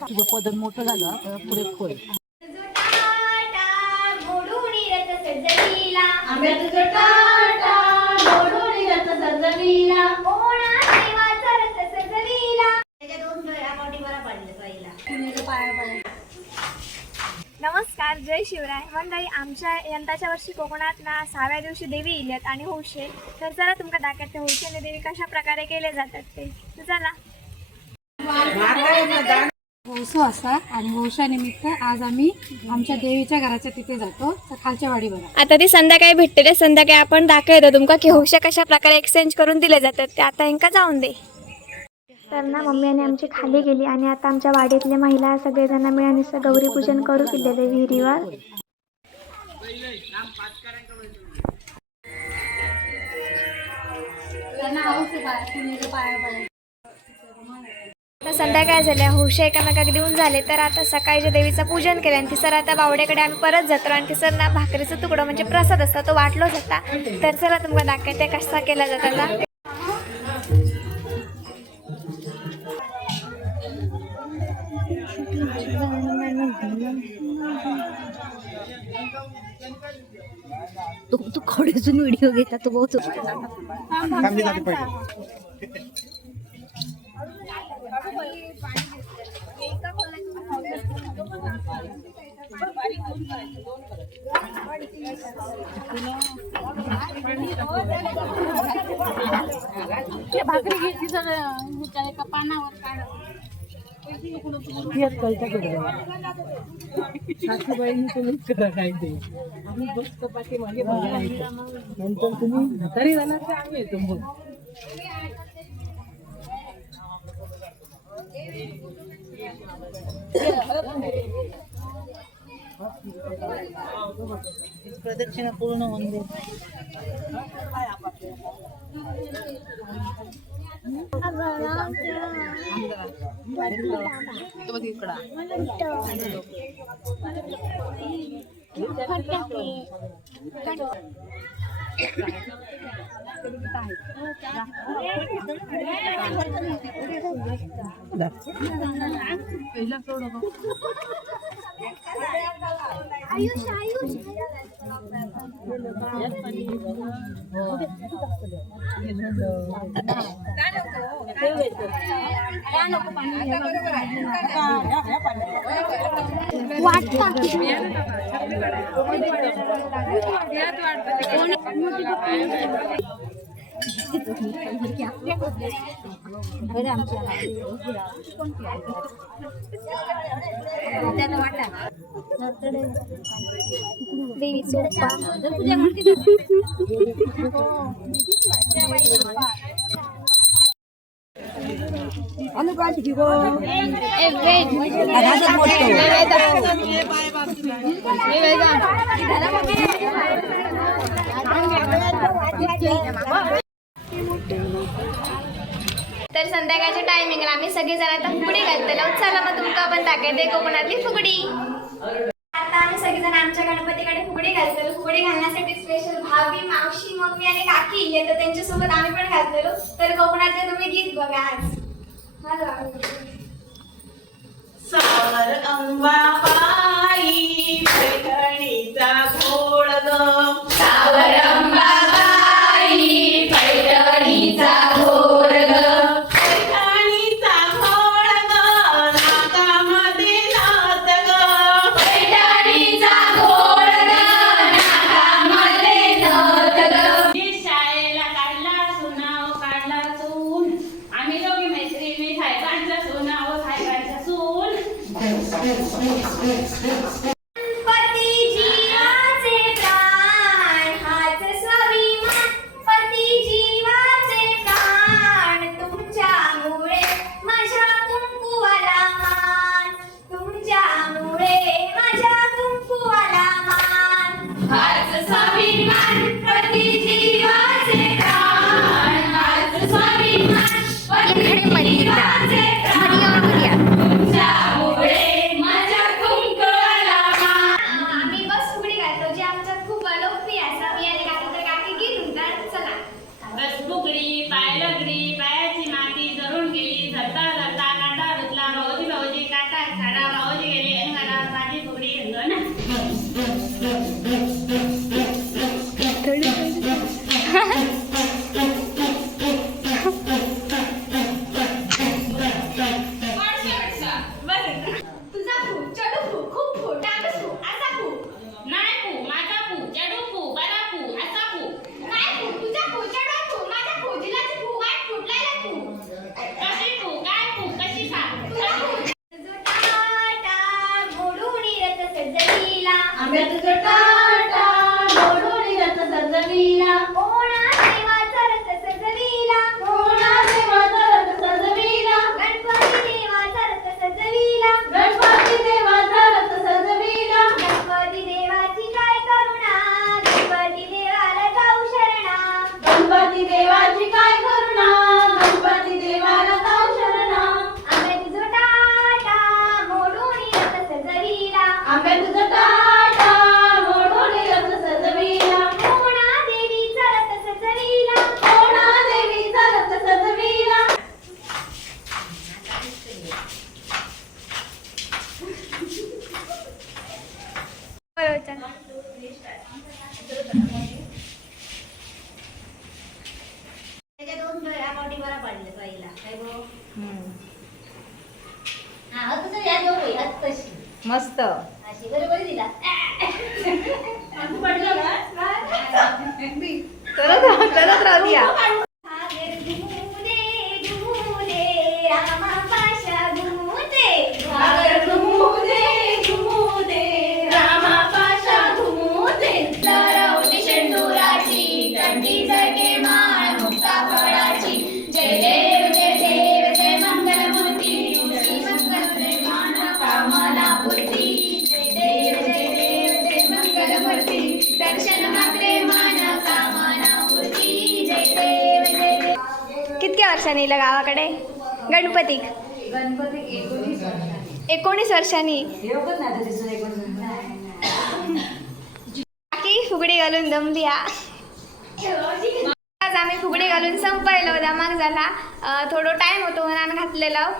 तुझं पदर मोठं झालं तर पुढे खोल. नमस्कार जय शिवराय. मंडळी आमच्या यंदाच्या वर्षी कोकणात ना सहाव्या दिवशी देवी इल्यात आणि होशे तर चला तुमका दाखवते होशे आणि देवी कशा प्रकारे केले जातात ते. तर चला. वौसू असा आणि वौशानिमित्त आज आम्ही आमच्या देवीच्या घराच्या तिथे जातो. तर खालच्या वाडीवर आता ती संध्याकाळी भेटते. ते संध्याकाळी आपण दाखवतो तुमका की होशे कशा प्रकारे एक्सचेंज करून दिले जातात. ते आता यांका जाऊन दे. तर ना मम्मी आणि आमची खाली गेली आणि आता आमच्या वाडीतल्या महिला सगळेजण मिळून गौरी पूजन करू केलेलं विहिरीवर. संध्याकाळ झाल्या हुशा एकामेकाक देऊन झाले. तर आता सकाळच्या देवीचं पूजन केलं आणि तिसर आता बावड्याकडे आम्ही परत जातो. आणि तिसर ना भाकरीचा तुकडा म्हणजे प्रसाद असता. तो वाटलो जाता तर चला तुम्हाला दाखवते कसा केला जाता तू तू खोड्यातून व्हिडिओ घेता तो बहुत भाकरी घ्यायची सगळं एका पानावर सासूबाईंनी तुम्ही करा काय ते आम्ही बसतो पाठी मागे नंतर तुम्ही म्हातारी जाणार तर आम्ही येतो मग ప్రదక్షిణ పూర్ణ ఉంది ఇక్కడ Ayo, ayo, प्रदक्षिणा पूर्ण होऊन दे तो बघ इकडं पहिला सोड देवी सोपा तर संध्याकाळच्या टायमिंगला आम्ही सगळे जण आता फुगडी घालतलो चला मग तुमका पण दाखवते कोकणातली फुगडी. आता आम्ही सगळेजण आमच्या गणपतीकडे फुगडी घालतलो फुगडी घालण्यासाठी स्पेशल भावी मावशी मम्मी आणि काकी इले तर त्यांच्यासोबत आम्ही पण घालतलो तर कोकणातले तुम्ही गीत बघा आज. सावर spin, spin, spin, spin. campo मस्त. वर्षांनीला गावाकडे? गणपतीक गणपती एकोणीस वर्षांनी. बाकी फुगडी घालून दमली आज आम्ही फुगडी घालून संपायलो दमाग झाला. थोडं टाईम होतो मनानं घातलेलं.